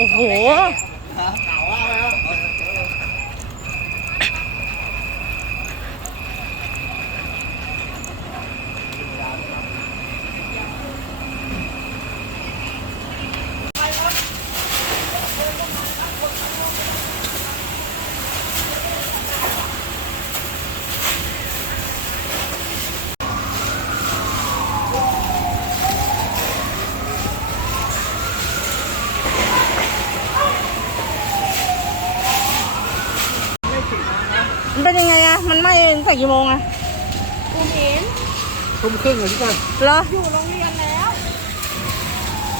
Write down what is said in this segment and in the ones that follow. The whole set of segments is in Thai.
โอ้โห มันเป็นยังไงอะมันไหม้ตั้งแต่กี่โมงอะกูเห็นทุ่มครึ่งเลยที่กันเหรอ อยู่โรงเรียนแล้ว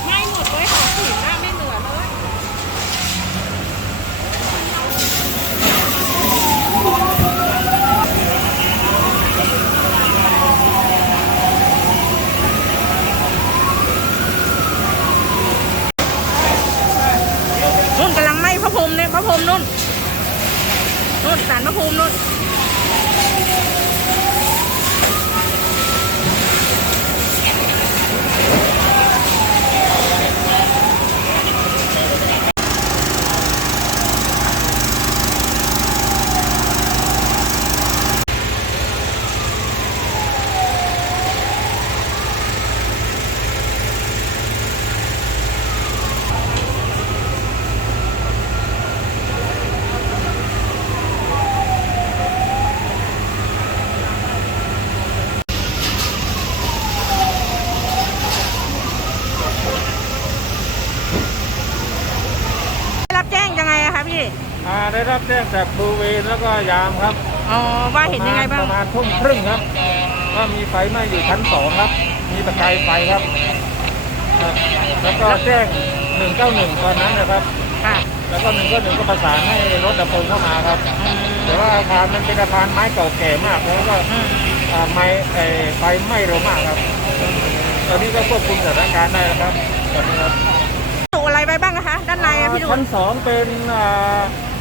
ไม่หมดเลยของสินน่ะไม่เหลือเลยนุ่นกำลังไหม้พระพรหมเนี่ยพระพรหมนุ่น นุ่นสารพระภูมินุ่น ได้รับแจ้งยังไงอะคะพี่ อ่าได้รับแจ้งจากบริเวณแล้วก็ยามครับอ๋อว่าเห็นยังไงบ้าง ประมาณทุ่มครึ่งครับ ก็มีไฟไหม้อยู่ชั้นสองครับ มีประกายไฟครับครับแล้วก็แจ้ง191ตอนนั้นนะครับ ค่ะแล้วก็หนึ่งก็หนึ่งก็ประสานให้รถดับเพลิงเข้ามาครับ แต่ว่าอาคารมันเป็นอาคารไม้เก่าแก่มากแล้วก็อืมอ่าไม้เอ่อไฟไหม้เร็วมากครับ ตอนนี้ก็ควบคุมสถานการณ์ได้แล้วครับตอนนี้ครับ ถูกอะไรไปบ้างนะคะ ด้านในอะพี่ดู ชั้นสองเป็นอ่า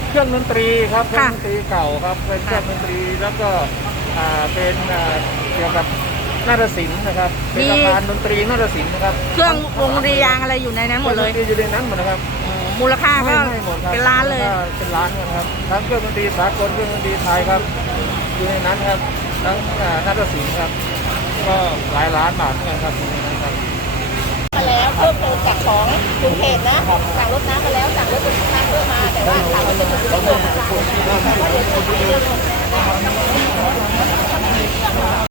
เครื่องดนตรีครับเครื่อค่ะงดนตรีเก่าครับเป็นเครื่องดนตรีแล้วก็อ่าเป็นอ่าเกี่ยวกับนาฏศิลป์นะครับเป็นอาคารดนตรีนาฏศิลป์นะครับเครื่องวงรียางอะไรอยู่ในนั้นหมดเลยครื่องนตรีอยู่ในนั้นหมดนะครับอ๋อมูลค่าก็ไม่ไม่หมดครับเป็นล้านเลย เป็นล้านครับทั้งเครื่องดนตรีสากลเครื่องดนตรีไทยครับอยู่ในนั้นครับทั้งอ่านาฏศิลป์ครับก็หลายล้านบาทเหมือนกันครับอยู่ในนั้นครับ มาแล้วเพิ่มเติมจากของกรุงเทพนะสั่งรถน้ำมาแล้วสั่งรถน้ำเพิ่มมา แต่ว่าถามว่าเป็นคนที่เลือกหรือเปล่า